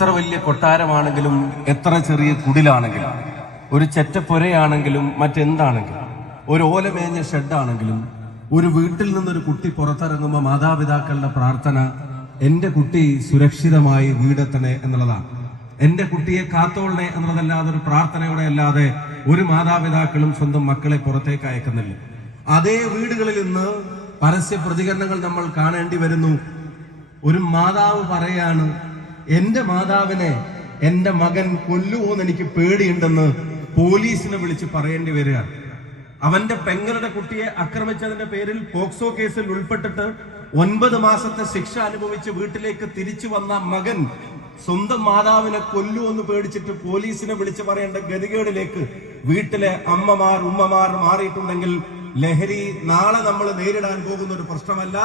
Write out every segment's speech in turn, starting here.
എത്ര വലിയ കൊട്ടാരമാണെങ്കിലും എത്ര ചെറിയ കുടിലാണെങ്കിലും ഒരു ചെറ്റപ്പുരയാണെങ്കിലും മറ്റെന്താണെങ്കിലും ഒരു ഓലമേഞ്ഞ ഷെഡാണെങ്കിലും ഒരു വീട്ടിൽ നിന്നൊരു കുട്ടി പുറത്തിറങ്ങുമ്പോൾ മാതാപിതാക്കളുടെ പ്രാർത്ഥന എന്റെ കുട്ടി സുരക്ഷിതമായി വീടെത്തണേ എന്നുള്ളതാണ്. എന്റെ കുട്ടിയെ കാത്തോളണേ എന്നുള്ളതല്ലാതെ ഒരു പ്രാർത്ഥനയോടെ അല്ലാതെ ഒരു മാതാപിതാക്കളും സ്വന്തം മക്കളെ പുറത്തേക്ക് അയക്കുന്നില്ല. അതേ വീടുകളിൽ ഇന്ന് പരസ്യ പ്രതികരണങ്ങൾ നമ്മൾ കാണേണ്ടി വരുന്നു. ഒരു മാതാവ് പറയാണ്, എന്റെ മാതാവിനെ എന്റെ മകൻ കൊല്ലുമോന്ന് എനിക്ക് പേടിയുണ്ടെന്ന് പോലീസിനെ വിളിച്ച് പറയേണ്ടി വരികയാണ്. അവന്റെ പെങ്ങളുടെ കുട്ടിയെ ആക്രമിച്ചതിന്റെ പേരിൽ പോക്സോ കേസിൽ ഉൾപ്പെട്ടിട്ട് 9 മാസത്തെ ശിക്ഷ അനുഭവിച്ച് വീട്ടിലേക്ക് തിരിച്ചു വന്ന മകൻ സ്വന്തം മാതാവിനെ കൊല്ലുമെന്ന് പേടിച്ചിട്ട് പോലീസിനെ വിളിച്ച് പറയേണ്ട ഗതികേടിലേക്ക് വീട്ടിലെ ഉമ്മമാർ മാറിയിട്ടുണ്ടെങ്കിൽ ലഹരി നാളെ നമ്മൾ നേരിടാൻ പോകുന്ന ഒരു പ്രശ്നമല്ല.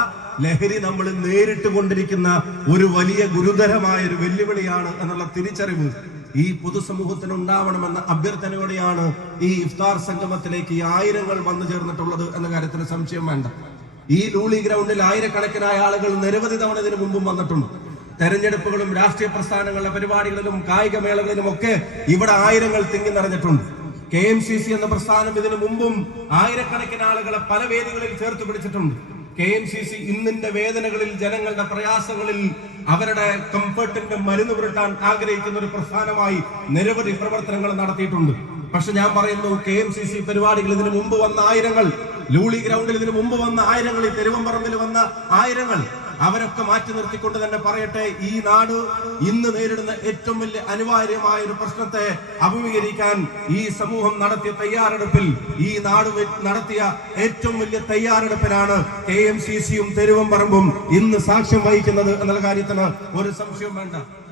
ലഹരി നമ്മൾ നേരിട്ട് കൊണ്ടിരിക്കുന്ന ഒരു വലിയ ഗുരുതരമായ ഒരു വെല്ലുവിളിയാണ് എന്നുള്ള തിരിച്ചറിവ് ഈ പൊതുസമൂഹത്തിന് ഉണ്ടാവണമെന്ന അഭ്യർത്ഥനയോടെയാണ് ഈ ഇഫ്താർ സംഗമത്തിലേക്ക് ഈ ആയിരങ്ങൾ വന്നു ചേർന്നിട്ടുള്ളത് എന്ന കാര്യത്തിന് സംശയം വേണ്ട. ഈ ലൂളി ഗ്രൗണ്ടിൽ ആയിരക്കണക്കിനായ ആളുകൾ നിരവധി തവണ ഇതിനു മുമ്പും വന്നിട്ടുണ്ട്. തെരഞ്ഞെടുപ്പുകളും രാഷ്ട്രീയ പ്രസ്ഥാനങ്ങളുടെ പരിപാടികളിലും കായിക മേളകളിലും ഒക്കെ ഇവിടെ ആയിരങ്ങൾ തിങ്ങി നിറഞ്ഞിട്ടുണ്ട്. KMCC എന്ന പ്രസ്ഥാനം ഇതിനു മുമ്പും ആയിരക്കണക്കിന് ആളുകളെ പല വേദികളിൽ ചേർത്ത് പിടിച്ചിട്ടുണ്ട്. KMCC ഇന്നിന്റെ വേദനകളിൽ, ജനങ്ങളുടെ പ്രയാസങ്ങളിൽ അവരുടെ കംഫർട്ടിന്റെ മരുന്ന് പുരട്ടാൻ ആഗ്രഹിക്കുന്ന ഒരു പ്രസ്ഥാനമായി നിരവധി പ്രവർത്തനങ്ങൾ നടത്തിയിട്ടുണ്ട്. പക്ഷെ ഞാൻ പറയുന്നു, KMCC പരിപാടികൾ ഇതിനു മുമ്പ് വന്ന ആയിരങ്ങൾ, ലൂളി ഗ്രൗണ്ടിൽ ഇതിനു മുമ്പ് വന്ന ആയിരങ്ങൾ, ഈ തെരുവമ്പറമ്പിൽ വന്ന ആയിരങ്ങൾ, അവരൊക്കെ മാറ്റി നിർത്തിക്കൊണ്ട് തന്നെ പറയട്ടെ, ഈ നാട് ഇന്ന് നേരിടുന്ന ഏറ്റവും വലിയ അനിവാര്യമായ ഒരു പ്രശ്നത്തെ അഭിമുഖീകരിക്കാൻ ഈ സമൂഹം നടത്തിയ തയ്യാറെടുപ്പിൽ, ഈ നാട് നടത്തിയ ഏറ്റവും വലിയ തയ്യാറെടുപ്പിനാണ് KMCC യും തെരുവമ്പറമ്പും ഇന്ന് സാക്ഷ്യം വഹിക്കുന്നത് എന്നുള്ള കാര്യത്തിന് ഒരു സംശയവും വേണ്ട.